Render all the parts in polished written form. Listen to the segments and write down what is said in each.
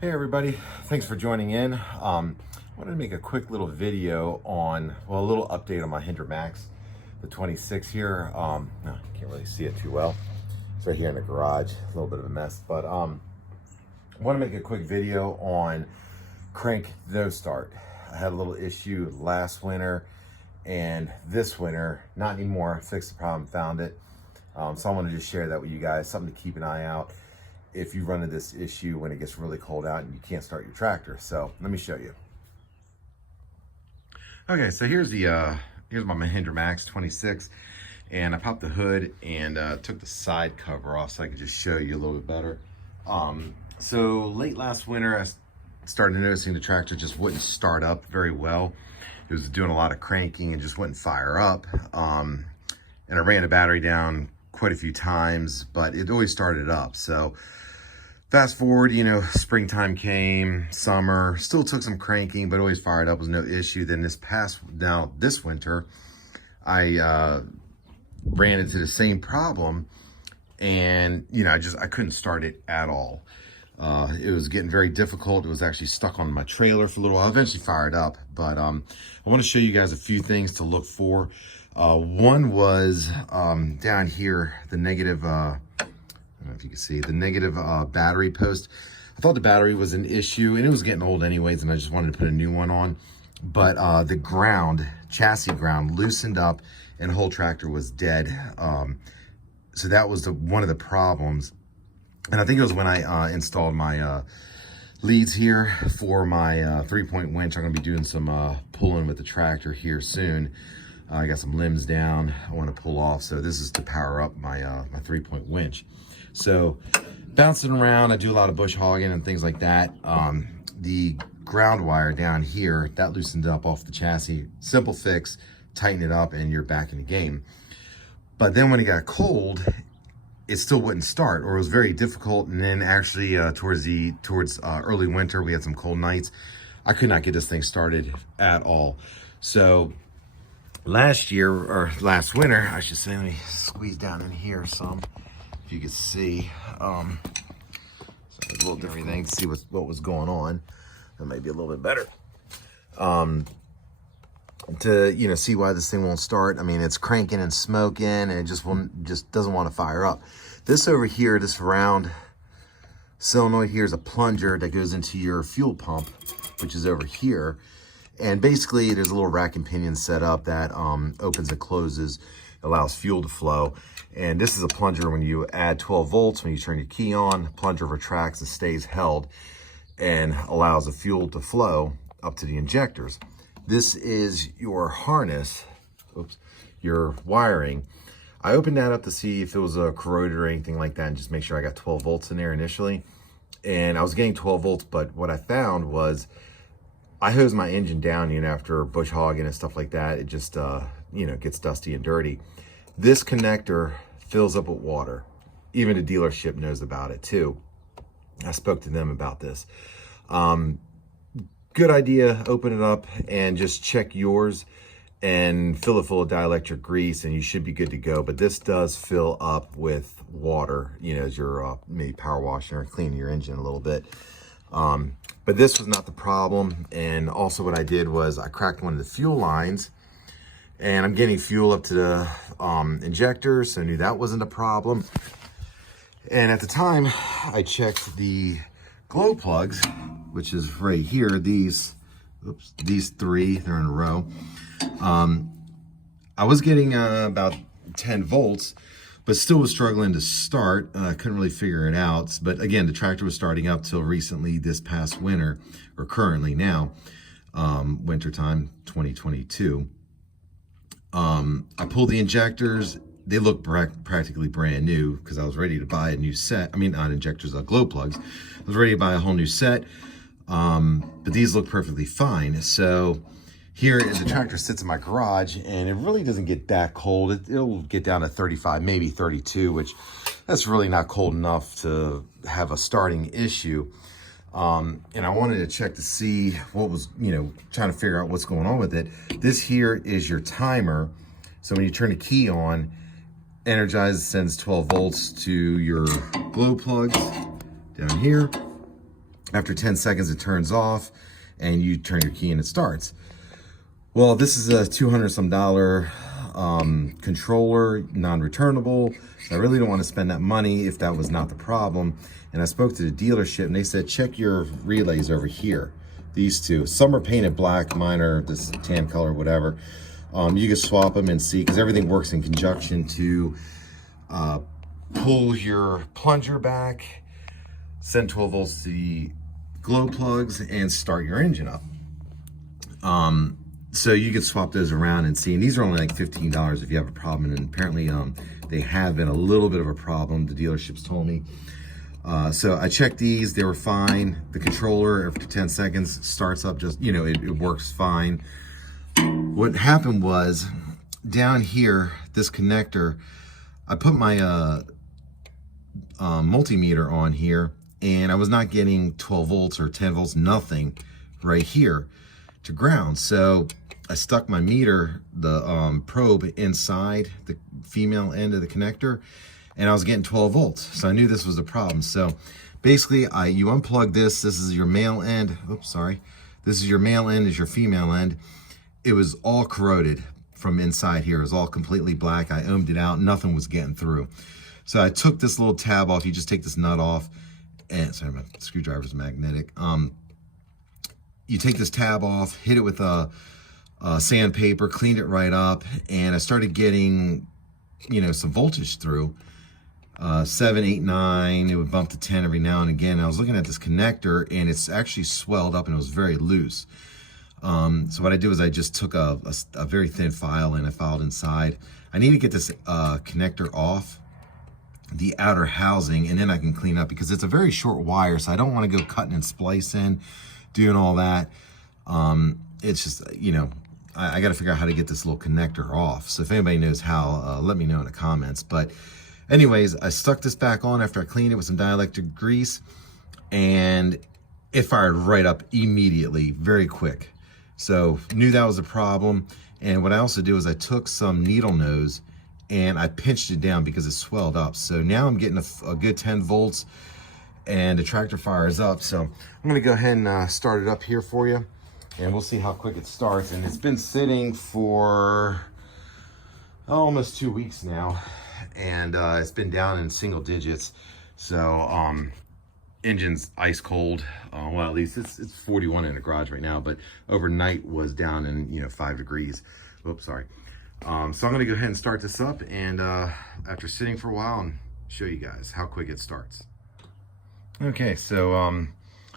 Hey everybody, thanks for joining in. I wanted to make a quick little video on, well, a little update on my Mahindra Max, the 26 here. No, you can't really see it too well. It's right here in the garage, a little bit of a mess, but I want to make a quick video on crank no start. I had a little issue last winter and this winter, not anymore. Fixed the problem, found it. So I want to just share that with you guys, something to keep an eye out if you run into this issue when it gets really cold out and you can't start your tractor. So let me show you. Okay, so here's here's my Mahindra Max 26, and I popped the hood and took the side cover off so I could just show you a little bit better. So late last winter, I started noticing the tractor just wouldn't start up very well. It was doing a lot of cranking and just wouldn't fire up. And I ran the battery down quite a few times, but it always started up. So fast forward, springtime came, summer, still took some cranking, but always fired up, was no issue. Then this winter, I ran into the same problem, and I couldn't start it at all. It was getting very difficult. It was actually stuck on my trailer for a little while. I eventually fired up, but I want to show you guys a few things to look for. One was down here, the negative, I don't know if you can see, the negative battery post. I thought the battery was an issue, and it was getting old anyways, and I just wanted to put a new one on. But the chassis ground loosened up, and the whole tractor was dead. So that was one of the problems. And I think it was when I installed my leads here for my 3-point winch. I'm going to be doing some pulling with the tractor here soon. I got some limbs down I want to pull off. So this is to power up my my 3-point winch. So bouncing around, I do a lot of bush hogging and things like that. The ground wire down here, that loosened up off the chassis. Simple fix, tighten it up, and you're back in the game. But then when it got cold, it still wouldn't start, or it was very difficult. And then actually towards early winter, we had some cold nights. I could not get this thing started at all. So last winter, I should say, let me squeeze down in here some, if you could see. So I looked at everything to see what was going on. That might be a little bit better. To see why this thing won't start. I mean, it's cranking and smoking, and it just doesn't want to fire up. This over here, this round solenoid here, is a plunger that goes into your fuel pump, which is over here. And basically, there's a little rack and pinion set up that opens and closes, allows fuel to flow. And this is a plunger. When you add 12 volts, when you turn your key on, the plunger retracts and stays held and allows the fuel to flow up to the injectors. This is your harness, your wiring. I opened that up to see if it was a corroded or anything like that, and just make sure I got 12 volts in there initially. And I was getting 12 volts, but what I found was I hose my engine down, after bush hogging and stuff like that. It just, gets dusty and dirty. This connector fills up with water. Even the dealership knows about it too. I spoke to them about this. Good idea, open it up and just check yours and fill it full of dielectric grease, and you should be good to go. But this does fill up with water, as you're maybe power washing or cleaning your engine a little bit. But this was not the problem. And also what I did was I cracked one of the fuel lines, and I'm getting fuel up to the injector, so I knew that wasn't a problem. And at the time, I checked the glow plugs, which is right here. These three, they're in a row. I was getting about 10 volts, but still was struggling to start. Couldn't really figure it out. But again, the tractor was starting up till recently, this past winter, or currently now, wintertime 2022. I pulled the injectors. They look practically brand new because I was ready to buy a new set. I mean, not injectors, glow plugs. I was ready to buy a whole new set, but these look perfectly fine. So here, the tractor sits in my garage, and it really doesn't get that cold. It'll get down to 35, maybe 32, which that's really not cold enough to have a starting issue. And I wanted to check to see what was, trying to figure out what's going on with it. This here is your timer. So when you turn the key on, energizes, sends 12 volts to your glow plugs down here. After 10 seconds, it turns off and you turn your key and it starts. Well, this is a $200 some controller, non-returnable. So I really don't want to spend that money if that was not the problem. And I spoke to the dealership and they said, check your relays over here. These two, some are painted black, mine are this tan color, whatever. You can swap them and see, because everything works in conjunction to pull your plunger back, send 12 volts to the glow plugs, and start your engine up. So you can swap those around and see, and these are only like $15 if you have a problem, and apparently they have been a little bit of a problem, the dealerships told me. So I checked these, they were fine. The controller after 10 seconds starts up, just, you know, it works fine. What happened was, down here, this connector, I put my multimeter on here, and I was not getting 12 volts or 10 volts, nothing right here to ground. So I stuck my meter, the probe, inside the female end of the connector, and I was getting 12 volts. So I knew this was a problem. So basically, you unplug this. This is your male end. Oops, sorry. This is your male end, is your female end. It was all corroded from inside here. It was all completely black. I ohmed it out. Nothing was getting through. So I took this little tab off. You just take this nut off. And sorry, my screwdriver's magnetic. You take this tab off, hit it with a sandpaper, cleaned it right up, and I started getting, you know, some voltage through. 7, 8, 9, it would bump to 10 every now and again. I was looking at this connector, and it's actually swelled up, and it was very loose. So what I did was I just took a very thin file, and I filed inside. I need to get this connector off the outer housing, and then I can clean up, because it's a very short wire, so I don't want to go cutting and splicing, doing all that. It's just, you know, I got to figure out how to get this little connector off. So if anybody knows how, let me know in the comments. But anyways, I stuck this back on after I cleaned it with some dielectric grease, and it fired right up immediately, very quick. So knew that was a problem. And what I also did was I took some needle nose and I pinched it down because it swelled up. So now I'm getting a good 10 volts and the tractor fires up. So I'm gonna go ahead and start it up here for you, and we'll see how quick it starts. And it's been sitting for almost 2 weeks now, and it's been down in single digits. So engine's ice cold. Well, at least it's 41 in the garage right now, but overnight was down in, you know, 5 degrees. Oops, sorry. So I'm gonna go ahead and start this up, and after sitting for a while, and show you guys how quick it starts. Okay, so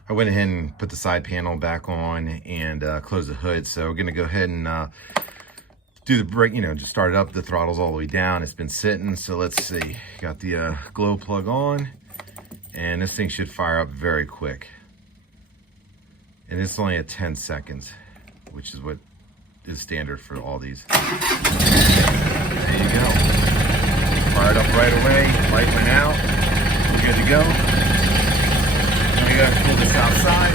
I went ahead and put the side panel back on and closed the hood. So we're gonna go ahead and do the brake, you know, just start it up. The throttle's all the way down. It's been sitting, so let's see. Got the glow plug on, and this thing should fire up very quick. And it's only at 10 seconds, which is what is standard for all these. There you go. Fired up right away. Light went out. We're good to go. Now we gotta pull this outside.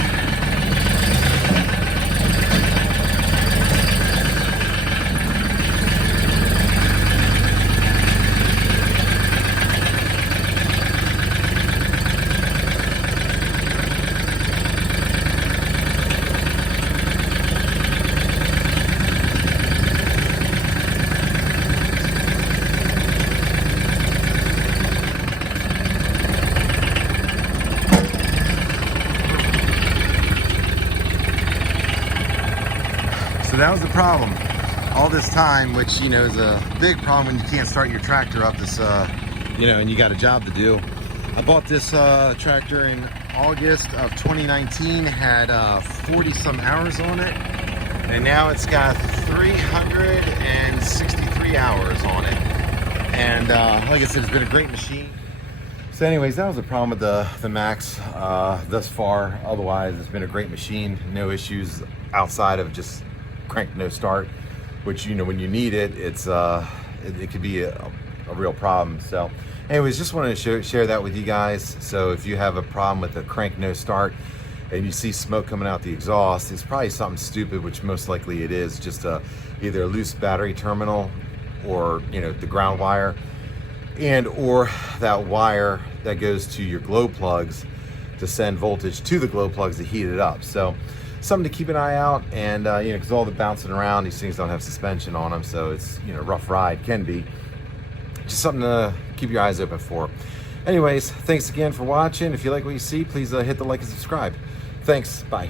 So that was the problem all this time, which, you know, is a big problem when you can't start your tractor up this, you know, and you got a job to do. I bought this tractor in August of 2019, had 40 some hours on it, and now it's got 363 hours on it. And like I said, it's been a great machine. So anyways, that was the problem with the Max thus far. Otherwise, it's been a great machine. No issues outside of just crank no start, which, you know, when you need it, it's it could be a real problem. So anyways, just wanted to share that with you guys. So if you have a problem with the crank no start and you see smoke coming out the exhaust, it's probably something stupid, which most likely it is, just either a loose battery terminal, or, you know, the ground wire, and or that wire that goes to your glow plugs to send voltage to the glow plugs to heat it up. So something to keep an eye out. And you know, because all the bouncing around, these things don't have suspension on them, so it's, you know, rough ride can be. Just something to keep your eyes open for. Anyways, thanks again for watching. If you like what you see, please hit the like and subscribe. Thanks. Bye.